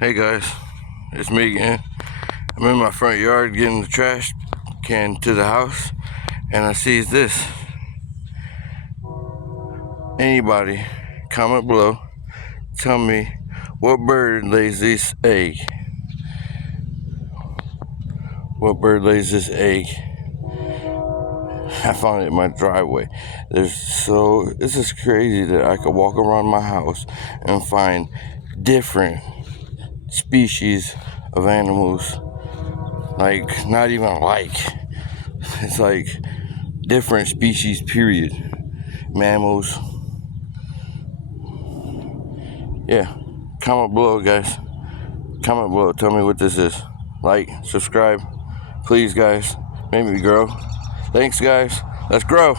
Hey guys, it's me again. I'm in my front yard getting the trash can to the house, and I see this. Anybody, comment below, tell me what bird lays this egg? What bird lays this egg? I found it in my driveway. This is crazy that I could walk around my house and find different species of animals. Like, not even alike. It's like different species, period. Mammals. Yeah. Comment below, guys. Comment below. Tell me what this is. Like, subscribe. Please, guys. Make me grow. Thanks, guys. Let's grow.